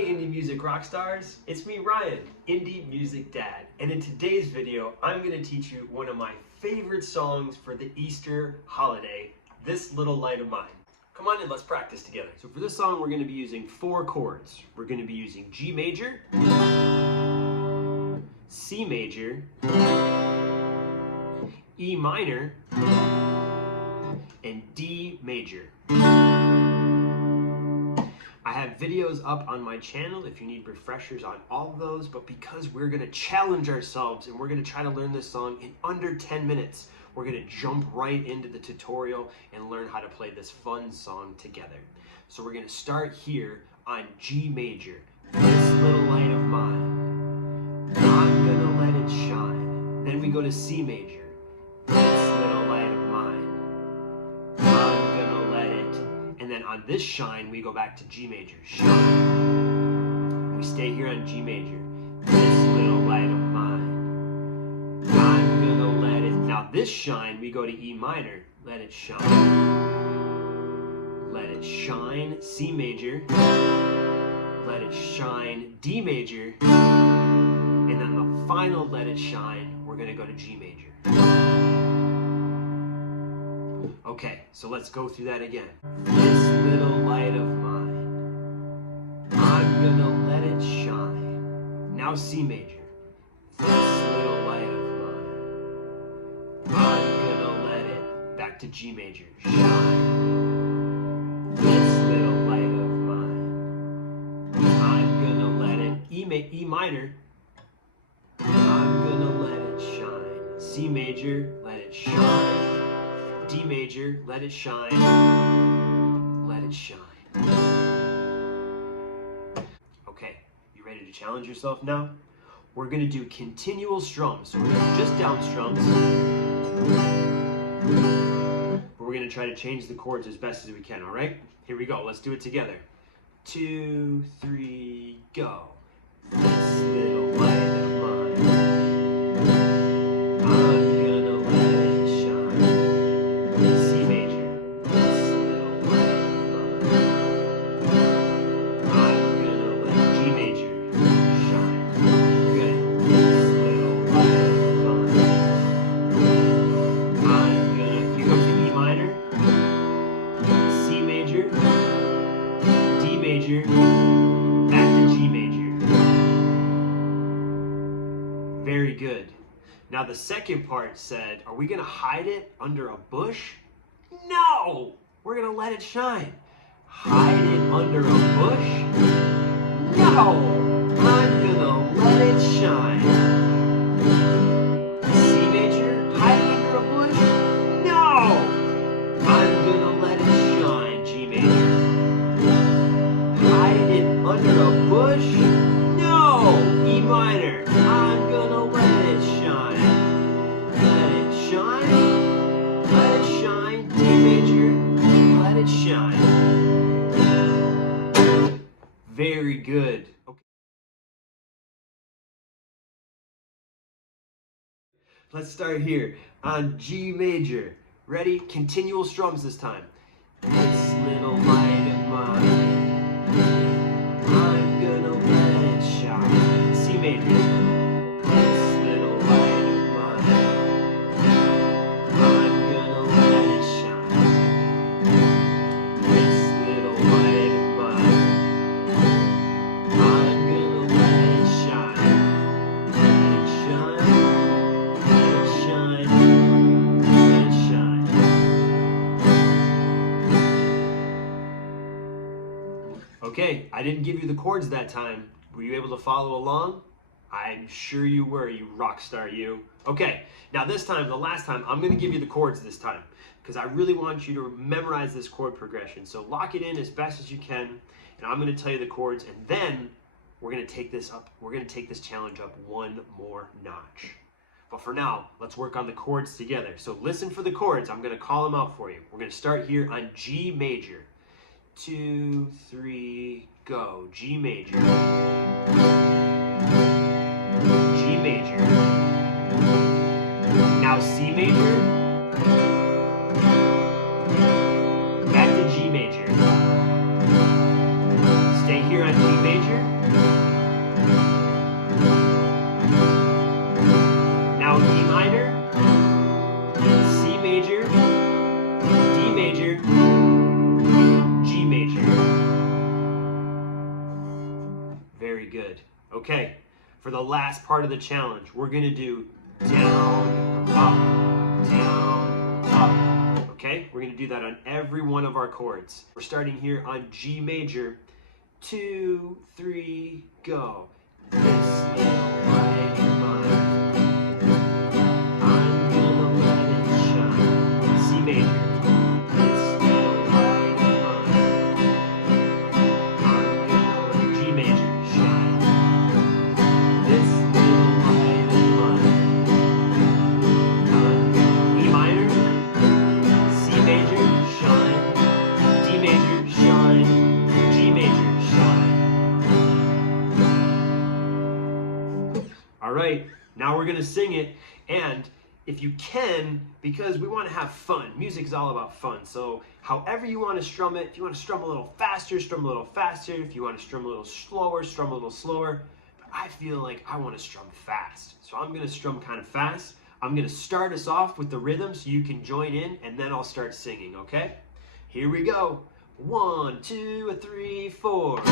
indie music rock stars, it's me Ryan, Indie Music Dad, and in today's video I'm going to teach you one of my favorite songs for the Easter holiday, This Little Light of Mine. Come on in, let's practice together. So for this song we're going to be using 4 chords. We're going to be using G major, C major, E minor, and D major. I have videos up on my channel if you need refreshers on all of those, but because we're going to challenge ourselves and we're going to try to learn this song in under 10 minutes, we're going to jump right into the tutorial and learn how to play this fun song together. So we're going to start here on G major. This little light of mine, I'm going to let it shine. Then we go to C major. This little light of mine, I'm going to let it. And then on this shine, we go back to G major. Shine. We stay here on G major. This little light of mine, I'm going to let it. Now this shine, we go to E minor. Let it shine. Let it shine. C major. Let it shine. D major. And then the final let it shine, we're going to go to G major. Okay, so let's go through that again. This little light of mine, I'm gonna let it shine. Now C major. This little light of mine, I'm gonna let it. Back to G major. Shine. This little light of mine, I'm gonna let it. E minor, I'm gonna let it shine. C major, let it shine. D major, let it shine, let it shine. Okay, you ready to challenge yourself now? We're going to do continual strums. So we're going to just down strums. But we're going to try to change the chords as best as we can, all right? Here we go, let's do it together. 2, 3, go. This little light of mine, I'm gonna let it shine. C major, this little light of mine, I'm gonna let G major shine. Good. This little light of mine, I'm gonna, you go to E minor, C major, D major, back to G major. Very good. Now the second part said, are we going to hide it under a bush? No! We're going to let it shine. Hide it under a bush? No! I'm going to let it shine. C major, hide it under a bush? No! I'm going to let it shine, G major. Hide it under a bush? No! E minor, I'm going to let it shine. Let it shine, let it shine, D major, let it shine. Very good. Okay. Let's start here on G major. Ready? Continual strums this time. This little light of mine, I'm gonna let it shine. C major. Okay, I didn't give you the chords that time. Were you able to follow along? I'm sure you were, you rock star, you. Okay, now this time, the last time, I'm going to give you the chords this time because I really want you to memorize this chord progression. So lock it in as best as you can, and I'm going to tell you the chords, and then we're going to take this up. We're going to take this challenge up one more notch. But for now, let's work on the chords together. So listen for the chords. I'm going to call them out for you. We're going to start here on G major. 2, 3, go. G major. G major. Now C major. Back to G major. Stay here on G major. minor, C major, D major, G major. Very good. Okay, for the last part of the challenge, we're going to do down, up, down, up. Okay, we're going to do that on every one of our chords. We're starting here on G major. 2, 3, go. This little light of mine, I'm gonna let it shine. C major. This little light of mine, I'm gonna G major, shine. This little light of mine, E minor, C major, shine. D major, shine. G major, shine. All right, now we're gonna sing it, and if you can, because we want to have fun. Music is all about fun. So however you want to strum it, if you want to strum a little faster, strum a little faster. If you want to strum a little slower, strum a little slower. But I feel like I want to strum fast. So I'm going to strum kind of fast. I'm going to start us off with the rhythm so you can join in, and then I'll start singing, okay? Here we go. 1, 2, 3, 4.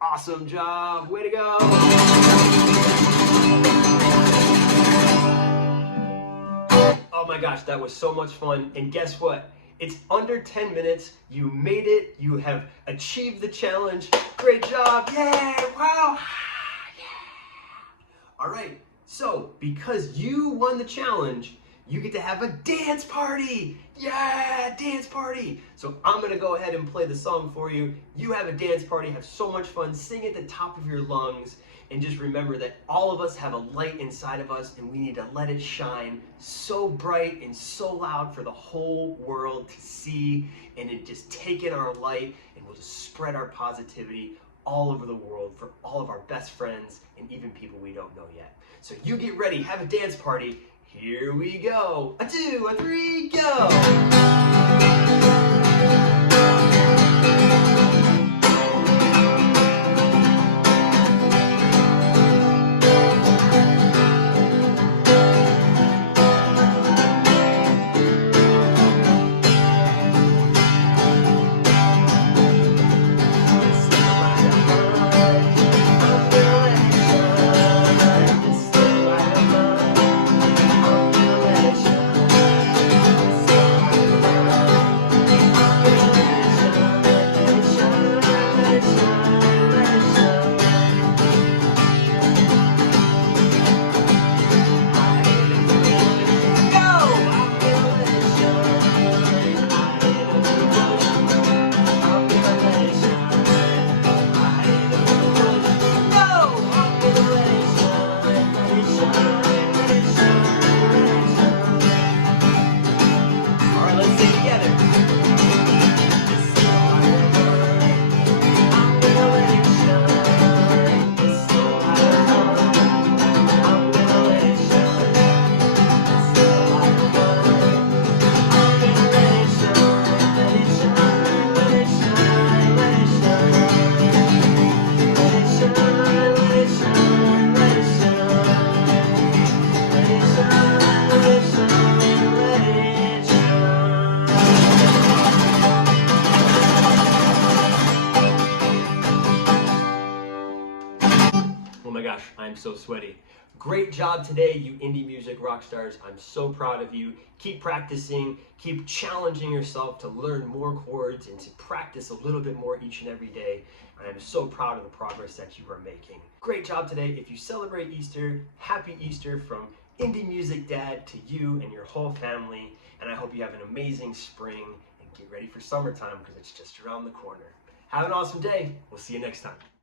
Awesome job, way to go. Oh my gosh, that was so much fun. And guess what? It's under 10 minutes. You made it. You have achieved the challenge. Great job. Yay, wow. Yeah. All right, so because you won the challenge, you get to have a dance party. Yeah, dance party. So I'm gonna go ahead and play the song for you. You have a dance party, have so much fun, sing at the top of your lungs, and just remember that all of us have a light inside of us and we need to let it shine so bright and so loud for the whole world to see, and it just take in our light, and we'll just spread our positivity all over the world for all of our best friends and even people we don't know yet. So you get ready, have a dance party. Here we go. 1, 2, 3, go. I'm so sweaty. Great job today, you indie music rock stars. I'm so proud of you. Keep practicing, keep challenging yourself to learn more chords and to practice a little bit more each and every day. And I'm so proud of the progress that you are making. Great job today. If you celebrate Easter, happy Easter from Indie Music Dad to you and your whole family. And I hope you have an amazing spring and get ready for summertime because it's just around the corner. Have an awesome day. We'll see you next time.